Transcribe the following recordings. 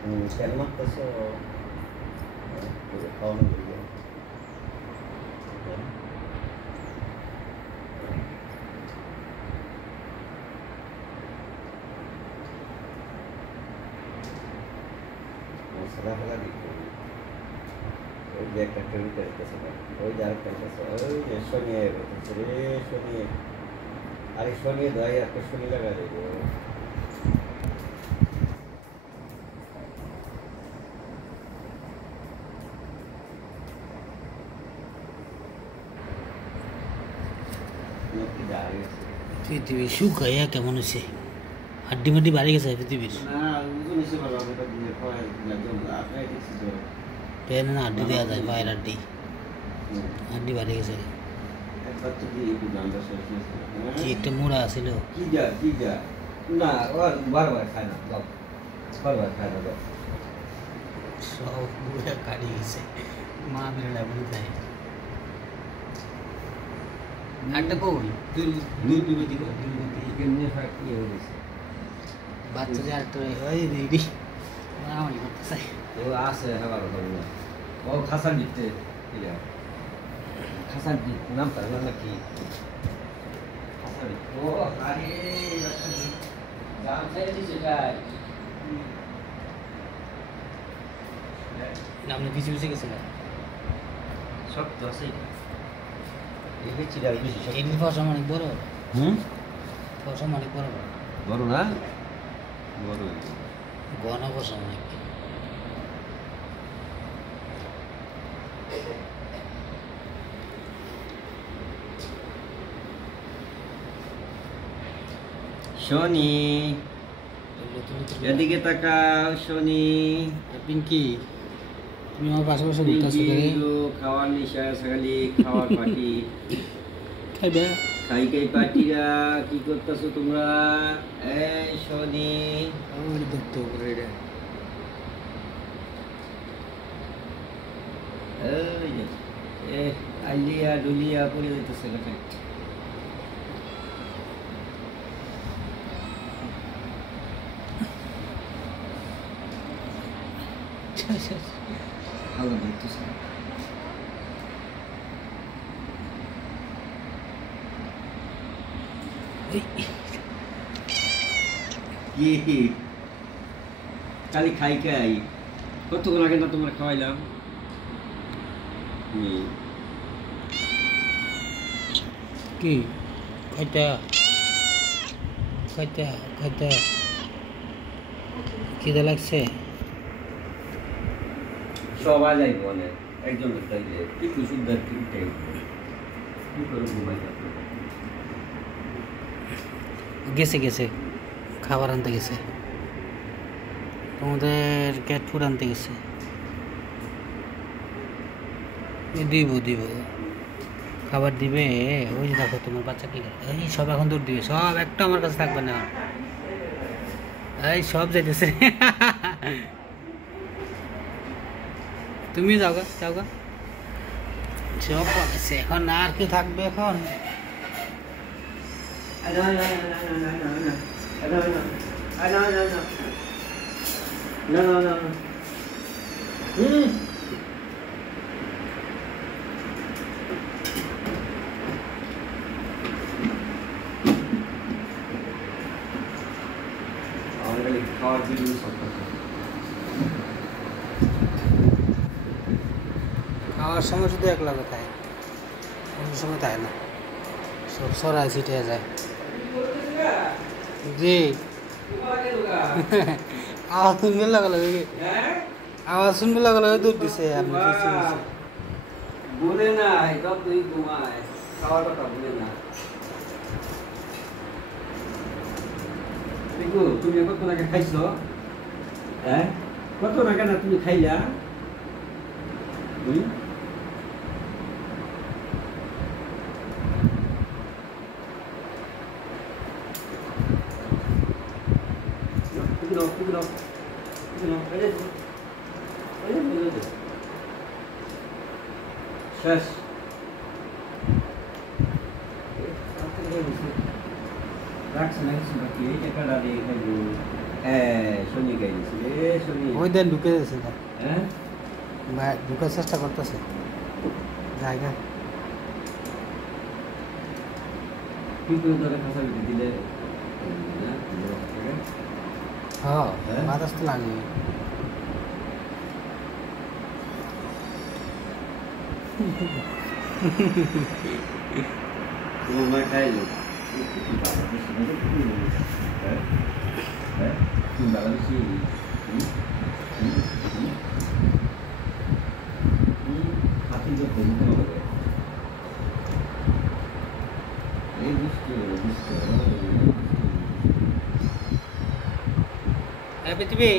কেন মারতেছো? খাওয়ানো দিকে মশলা ফেলা দিকে ওই যে একটা টেবিল করতেছে ওই যে আরেকটা ওই যে শনিয়ে করতেছে রে শনিয়ে আরে শনিয়ে দেয় একটা শনি লাগা দেবো পৃথিবী শুকাইয়া কেমন হয়েছে? হাড্ডি মাড্ডি বাড়ি গেছে পৃথিবীর? পেন না হাড্ডি দেওয়া যায়, পায়ের হাড্ডি হাড্ডি বাড়ি গেছে। কি একটা মোড়া আছিল না বারবার খায় না বারবার খায় না সব বুড়া কাটি গেছে, মা বেরোলা বলি তাই একটা কই দুর্গতি বাচ্চা যে আরেকটা ওই দিদি মারামারি করতে চাই ও আছে হেবার ও খাসার দিতে খাসার দিত নাম তার নাম কি ও আরে জাম ছেড়ে দিছে যাই আপনি পিছিয়ে পিছিয়ে গেছে না সব তো আছে এই চিড়া বেশি সব এই ফসল অনেক বড় ফসল অনেক বড় বড় না বড় ঘন ফসল অনেক শনি এদিকে তাকাও শনি পিঙ্কি তুমি আমার পাশে পাশে ঘুরতেছো করে খাওয়ার নিশা সকালে খাওয়ার পার্টি খাইবে খাই খাই পার্টিরা কি করতেছো তোমরা? এই শনি আমার দেখতে উপরে এটা এই যে আলিয়া ডুলিয়া করে দিতেছে নাকি ভালো দেখতেছে কি খালি খাই খাই কতক্ষণ আগে না তোমার খাওয়াইলাম কি খাইতা খাইতা খাইতা খিদে লাগছে সবাই যাইব অনেক একজন একটু সুন্দর কি করে ঘুমাই গেছে গেছে খাবার আনতে গেছে, তোমাদের ক্যাট ফুড আনতে গেছে। দিব দিব খাবার দিবে, ওই দেখো তোমার বাচ্চা কি এই সব এখন দৌড় দিবে, সব একটা আমার কাছে থাকবে না, এই সব যাইতেছে তুমি যাও গা যাও গা সব পালাইছে, এখন আর কি থাকবে এখন? খাওয়ার সময় শুধু একলা খায়, অন্য সময় তাই না, সব সরাই ছিটে যায়। জি আওয়াজ শুনবে লাগালে আওয়াজ শুনবে লাগালে দুধ দিছে আপনি বলে না তুই ঘুমায় খাওয়ার কথা বলে না। তুমি কত টাকা খাইছ? হ্যাঁ কত টাকা না তুমি খাইলা? শেষ রাখছে না কিছু বাকি এই টাকাটা দিয়ে খাইব। হ্যাঁ শনি খাইছি রে শনি ওই দেন ঢুকে গেছে না হ্যাঁ ভাই ঢুকার চেষ্টা করতেছে জায়গা কিন্তু ধরে খাসা বিটি দিলে হ্যাঁ বাতাস তো লাগে তোমার মা খাইলো হ্যাঁ তুমি বাবা বেশি হাতি যে বলতে হবে এই বুঝতে পৃথিবী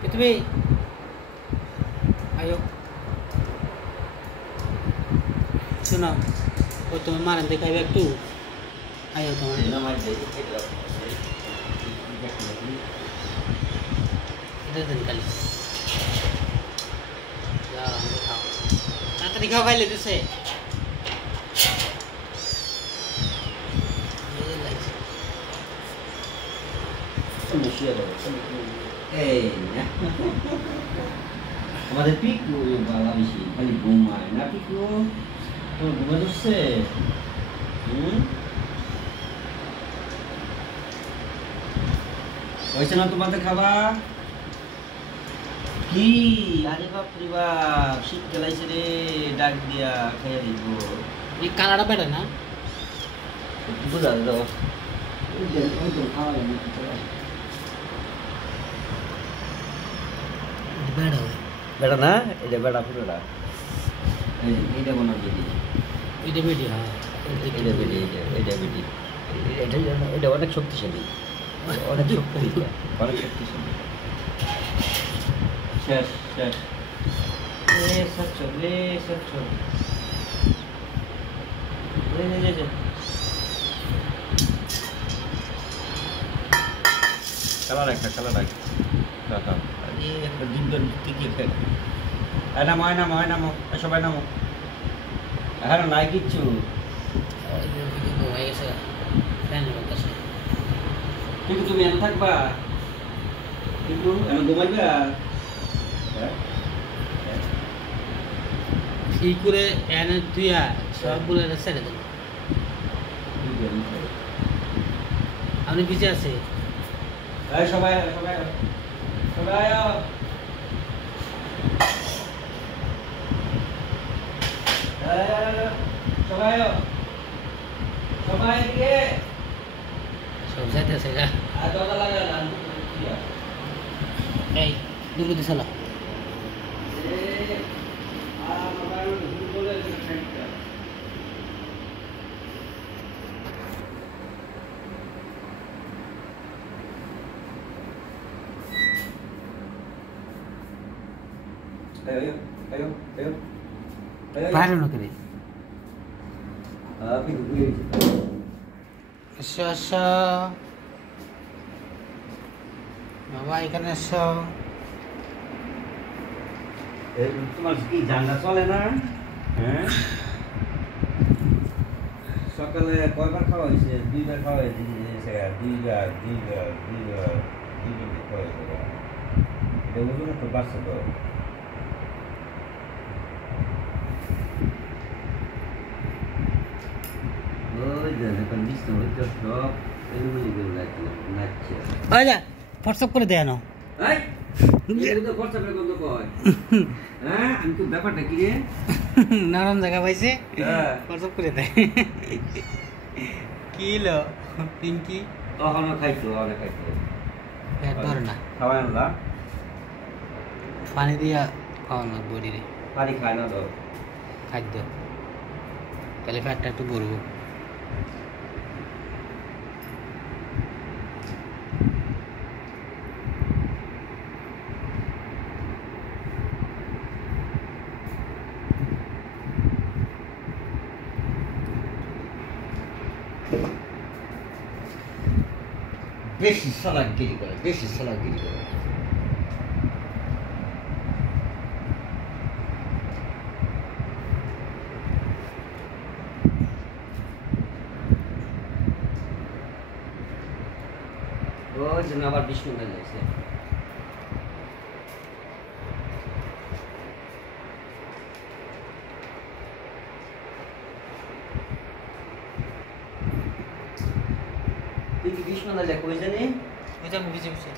পৃথিবী আয়ো শোনো ও তোমার মারেন দেখাইবে একটু আয়ো তোমার এটা দেন খালি যাও দেখাও তাড়াতাড়ি খাও খাইলে দিছে আমাদের পিকু বালা বেশি খালি ঘুমায় না পিকু তোর ঘুমে ধরছে হয়েছে না তোমাদের খাবার কি আরে বাপ রে বাপ শীত খেলাইছে রে ডাক দিয়া খাইয়া দিব এই কালারটা বেড়ে না বুঝা দাও বেড়া বেটা না এটা বেটা পুরোটা এইটা মনে হয় বেটি এটা বেড়ি হ্যাঁ এটা বেটি এটা বেটি এটা অনেক শক্তিশালী অনেক শক্তিশালী অনেক শক্তিশালী শেষ শেষ রে সচ্ছ খেলা রাখা রাখা একটা দিনটা টিকিয়ে ফেল নামো সবাই নামো এখন নাই কিচ্ছু কিন্তু তুমি এনে থাকবা কিন্তু এনে ঘুমাইবা ঠিক করে এনে তুইয়া সবগুলো ছেড়ে দেবো আপনি পিছিয়ে আছে সবাই সবাই সবাই সবাই সবাই কে সব যাইতেছে গা আর দরজা লাগালাম এই দুটো দিছে না বাইরে না করে এসো এসো বাবা এখানে এসো তোমার কি জানলা চলে না হ্যাঁ সকালে কয়বার খাওয়া হয়েছে দুইবার খাওয়া হয়েছে দুইবার খাওয়া হয়েছে এটা বুঝুন তো বাচ্চা তো হোয়াটসঅ্যাপ করে দেয় না ব্যাপারটা কি রে নরম জায়গা পাইছে হোয়াটসঅ্যাপ করে দেয় কি লো পিঙ্কি খাইতো ধরে না খাওয়াই না পানি দিয়া খাওয়ানো বডি রে পানি খায় না তো খাদ্য তাহলে ফ্যাটটা একটু বলবো বেশি সালাদগিরি করে ওই জন্য আবার বিষ্ণু হয়ে যাচ্ছে শোনা যায় কই জানি ওই যে আমি পিছিয়ে পিছিয়ে